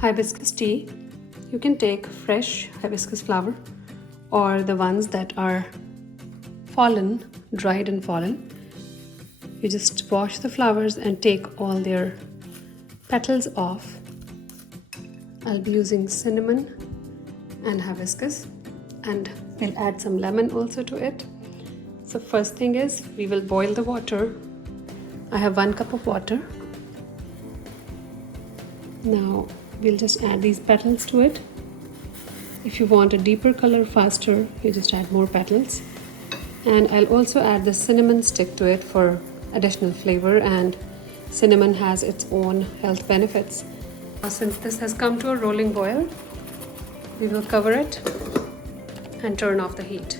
Hibiscus tea, you can take fresh hibiscus flower or the ones that are fallen, dried and fallen. You just wash the flowers and take all their petals off. I'll be using cinnamon and hibiscus, and we'll add some lemon also to it. So first thing is we will boil the water. I have 1 cup of water. Now we'll just add these petals to it. If you want a deeper color faster, you just add more petals. And I'll also add the cinnamon stick to it for additional flavor, and cinnamon has its own health benefits. Now, since this has come to a rolling boil, we will cover it and turn off the heat.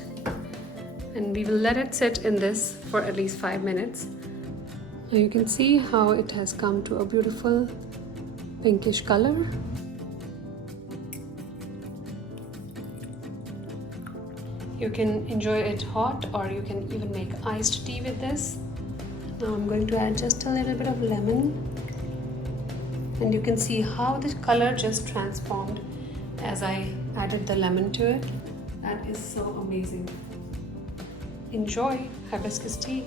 And we will let it sit in this for at least 5 minutes. Now you can see how it has come to a beautiful pinkish color. You can enjoy it hot, or you can even make iced tea with this. Now I'm going to add just a little bit of lemon, and you can see how the color just transformed as I added the lemon to it. That is so amazing. Enjoy hibiscus tea.